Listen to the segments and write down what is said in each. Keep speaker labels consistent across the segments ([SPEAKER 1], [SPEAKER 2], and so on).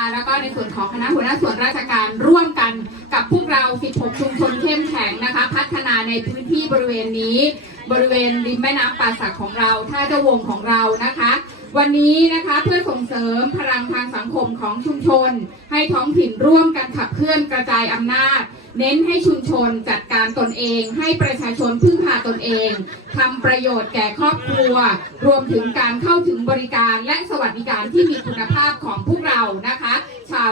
[SPEAKER 1] าแล้วก็ในส่วนของคณะหัวหน้าส่วนราชการร่วมกันกับพวกเรา 16 ชุมชนเข้มแข็งนะคะ พัฒนาในพื้นที่บริเวณนี้ บริเวณริมแม่น้ำป่าสักของเราท่าเจ้าวงของเรานะคะ วันนี้นะคะเพื่อส่งเสริมพลังทางสังคมของชุมชน ให้ท้องถิ่นร่วมกันขับเคลื่อนกระจายอำนาจ เน้นให้ชุมชนจัดการตนเอง ให้ประชาชนพึ่งพาตนเองทำประโยชน์แก่ครอบครัว รวมถึงการเข้าถึงบริการและสวัสดิการที่มีคุณภาพของพวกเรานะคะ ชาว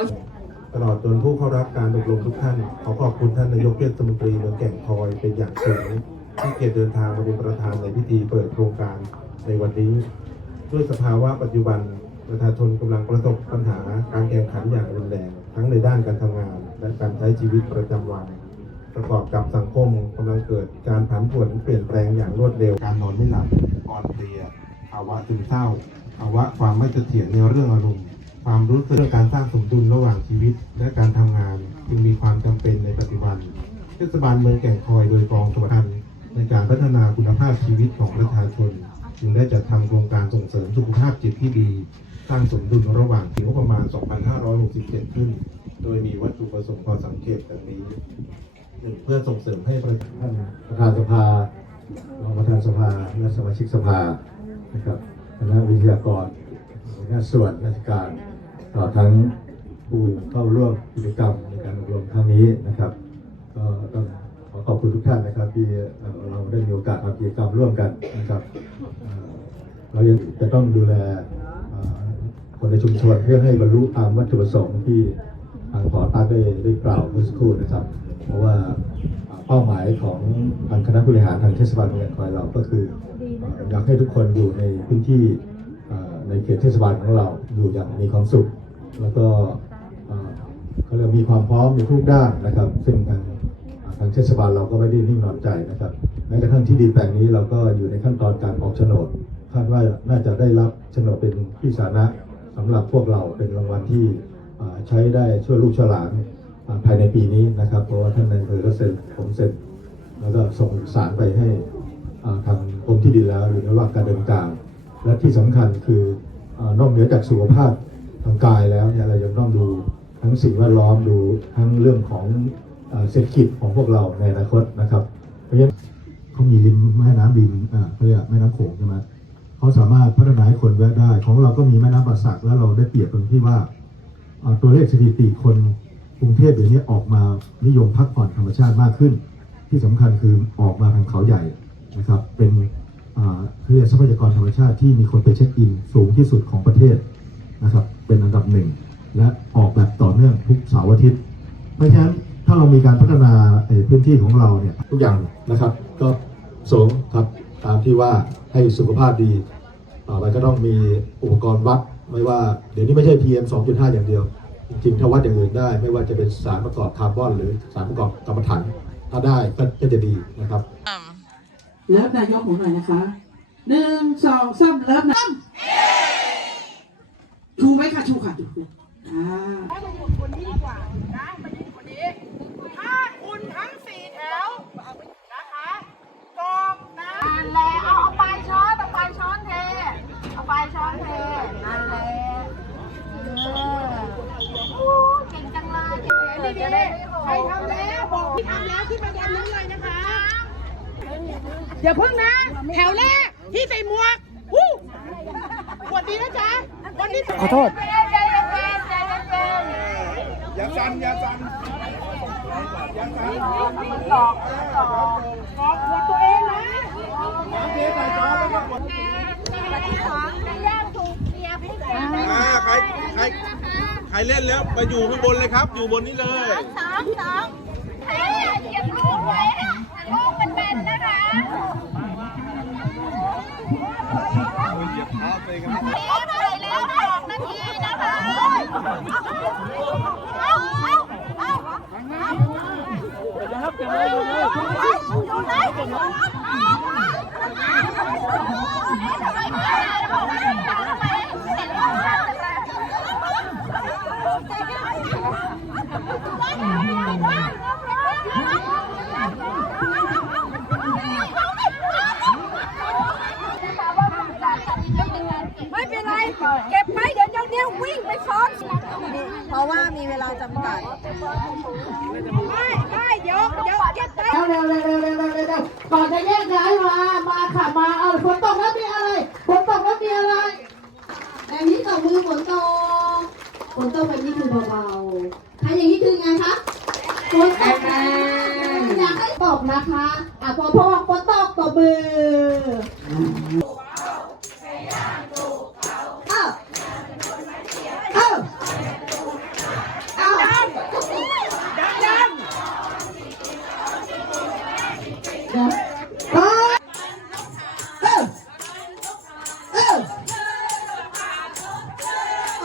[SPEAKER 2] ตลอดจนผู้เข้ารับการอบรมทุกท่าน ขอขอบคุณท่านนายกเทศมนตรีเมืองแก่งคอยเป็นอย่างสูงที่เกียรติเดินทางมาเป็นประธานในพิธีเปิดโครงการในวันนี้ ด้วยสภาวะปัจจุบันประชาชนกำลังประสบปัญหาการแข่งขันอย่างรุนแรง ทั้งในด้านการทำงาน และการใช้ชีวิตประจำวัน ประกอบกับสังคมกำลังเกิดการผันผวนเปลี่ยนแปลงอย่างรวดเร็ว การนอนไม่หลับอ่อนเพลียภาวะซึมเศร้าภาวะความไม่เสถียรในเรื่องอารมณ์ความรู้สึกเรื่องการสร้างสมดุลระหว่างชีวิต และการทำงานจึงมีความจำเป็นในปัจจุบันเทศบาลเมืองแก่งคอยโดยกองสวัสดิในการพัฒนาคุณภาพชีวิตของประชาชน จึงได้จัดทำโครงการส่งเสริมสุขภาพจิตที่ดี สร้างสมดุลระหว่างปีงบประมาณ 2567 ขึ้น โดยมีวัตถุประสงค์พอสังเกตดังนี้หนึ่งเพื่อส่งเสริมให้ประชา
[SPEAKER 3] ท่านประธานสภารองประธานสภาและสมาชิกสภานะครับคณะวิทยากรหัวหน้าส่วนราชการต่อทั้งผู้เข้าร่วมกิจกรรมในการอบรมครั้งนี้นะครับก็ต้อง ขอขอบคุณทุกท่านนะครับที่เราได้มีโอกาสทำกิจกรรมร่วมกันนะครับเรายังจะต้องดูแลคนในชุมชนเพื่อให้บรรลุตามวัตถุประสงค์ที่ทางผอตัดได้ได้กล่าวเมื่อสักครู่นะครับ เพราะว่าเป้าหมายของทางคณะผู้บริหารทางเทศบาลเมืองคอยเราก็คืออยากให้ทุกคนอยู่ในพื้นที่ในเขตเทศบาลของเราอยู่อย่างมีความสุข แล้วก็เขาเรียกมีความพร้อมในทุกด้านนะครับ ซึ่งทาง ทางเทศบาลเราก็ไม่ได้นิ่งนอนใจนะครับแม้กระทั่งที่ดินแปลงนี้เราก็อยู่ในขั้นตอนการออกโฉนดคาดว่าน่าจะได้รับโฉนดเป็นที่สาธารณะสำหรับพวกเราเป็นรางวัลที่ใช้ได้ช่วยลูกช่วยหลานอ่าภายในปีนี้นะครับเพราะว่าท่านนายอำเภอก็เซ็นผมเซ็นแล้วก็ส่งสารไปให้ทางกรมที่ดินแล้วอยู่ในระหว่างการดำเนินการและที่สำคัญคืออนอกเหนือจากสุขภาพทางกายแล้วเนี่ยเรายังต้องดูทั้งสิ่งแวดล้อมดูทั้งเรื่องของ เศรษฐกิจของพวกเราในอนาคตนะครับ เพราะฉะนั้นเขามีริมแม่น้ำริมอ่าเขาเรียกแม่น้ำโขงใช่ไหมเขาสามารถพัฒนาให้คนแวะได้ ของเราก็มีแม่น้ำป่าสักแล้วเราได้เปรียบตรงที่ว่าตัวเลขสถิติคนกรุงเทพเดี๋ยวนี้ออกมานิยมพักผ่อนธรรมชาติมากขึ้น ที่สำคัญคือออกมาทางเขาใหญ่นะครับเป็นเรียกทรัพยากรธรรมชาติที่มีคนไปเช็คอินสูงที่สุดของประเทศนะครับเป็นอันดับหนึ่งและออกแบบต่อเนื่องทุกเสาร์อาทิตย์ เพราะฉะนั้น ถ้าเรามีการพัฒนาพื้นที่ของเราเนี่ยทุกอย่างนะครับ ก็สงครับตามที่ว่าให้สุขภาพดีต่อไปก็ต้องมีอุปกรณ์วัดไม่ว่าเดี๋ยวนี้ไม่ใช่ PM 2.5 อย่างเดียว จริงๆถ้าวัดอย่างอื่นได้ ไม่ว่าจะเป็นสารประกอบคาร์บอน หรือสารประกอบกรรมฐานถ้าได้ก็จะดีนะครับ
[SPEAKER 4] เลิฟนายกผมหน่อยนะคะหนึ่งสองสามเลิฟนะชูไหมคะชูค่ะชูอ่า
[SPEAKER 5] ให้มาอยู่คนนี้ดีกว่านะมาอยู่คนนี้ ถ้าคุณทั้งสี่แถวนะคะกรอกน้ำนั่นแหละเอาเอาปลายช้อนเอาปลายช้อนเทเอาปลายช้อนเทนั่นแหละเออโอ้เก่งจังเลยเก่งดีดีใครทำแล้วบอกที่ทำแล้วขึ้นมายันนึงเลยนะคะอย่าเพิ่งนะ แถวแรกที่ใส่หมวกวู้สวัสดีนะจ๊ะวันนี้ขอโทษ
[SPEAKER 2] อย่าสั่นอย่าสั่น
[SPEAKER 5] หลอกหลอกหลอกหัวตัวเองนะ
[SPEAKER 2] เทใส่จอแล้วก็กด
[SPEAKER 6] อ่าใครใครใคร เล่นแล้วไปอยู่ข้างบนเลยครับ อยู่บนนี้เลย
[SPEAKER 5] สองสองเฮ้เหยียบลูกไว้นะลูกมันเป็นนะคะเหยียบเท้าไปแล้วสองนาทีนะคะเอาเอาเอาเอาอยู่ไหนไม่ เป็นไร เก็บไว้เดี๋ยวเจ้า
[SPEAKER 7] เนี่ยวิ่งไปช้อนเพราะว่ามีเวลาจำกัด ไม่ไม่เดี๋ยวเดี๋ยวเก็บไป
[SPEAKER 5] เร็วเร็วเร็วเร็วเร็วเร็วเร็วก่อนจะแยกย้ายมา มาค่ะมา เอาฝนตกแล้วมีอะไร ฝนตกแล้วมีอะไร
[SPEAKER 8] แบบนี้ตบมือฝนตก คนตกแบบนี้คือเบาๆถ้าอย่างนี้คือไงคะคนตกอยากให้ตกนะคะ อะพอพอคนตกตบมือ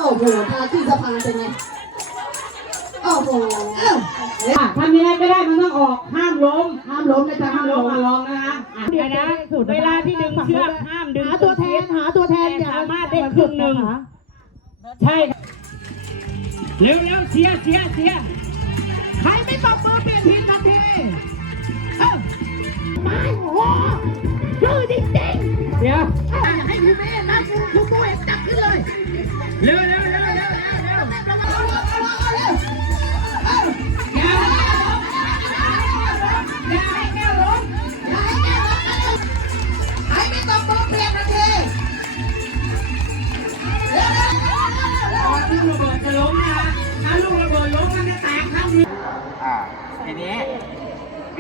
[SPEAKER 8] อ้โหทาที่สะพานเป็นไงโอ้โหเอ้า
[SPEAKER 5] อะทำยังไงก็ได้มันต้องออกห้ามล้มห้ามล้มนะจ๊ะห้ามล้มมาลองนะคะเดี๋ยวนะเวลาที่ดึงเชือกห้ามดึง หาตัวแทนหาตัวแทนสามารถได้ครึ่งหนึ่ง ใช่ค่ะเร็วเร็วเสียเสียเสียใครไม่ตบมือเปลี่ยนทีมทันทีเอ้าไม่โอ้ชื่อจริงๆเดี๋ยวให้พี่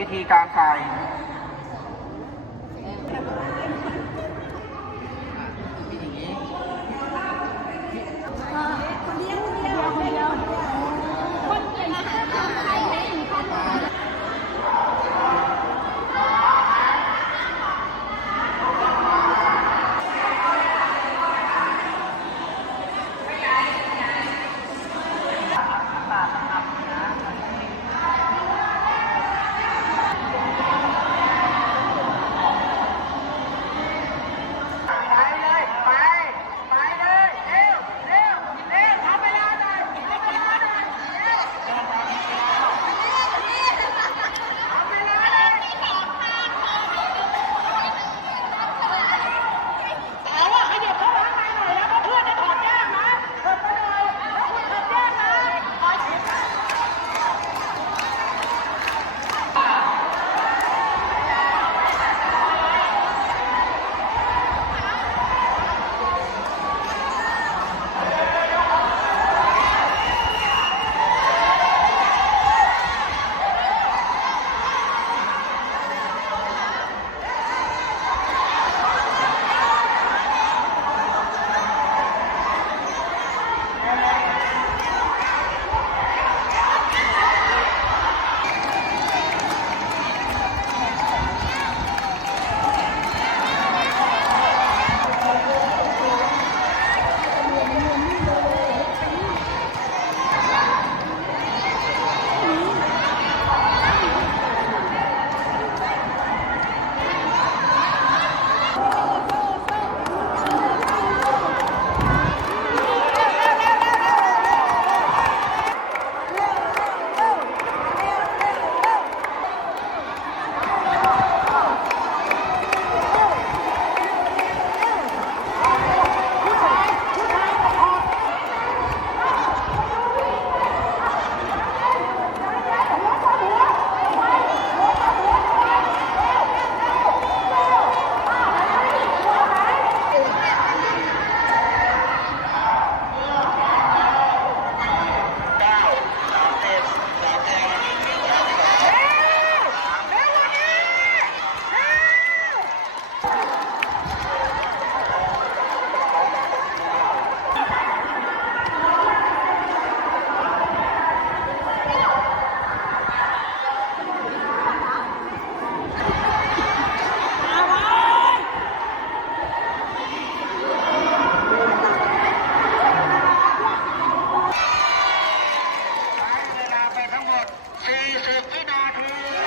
[SPEAKER 5] วิธีการ
[SPEAKER 9] ใส่ 为是四大主。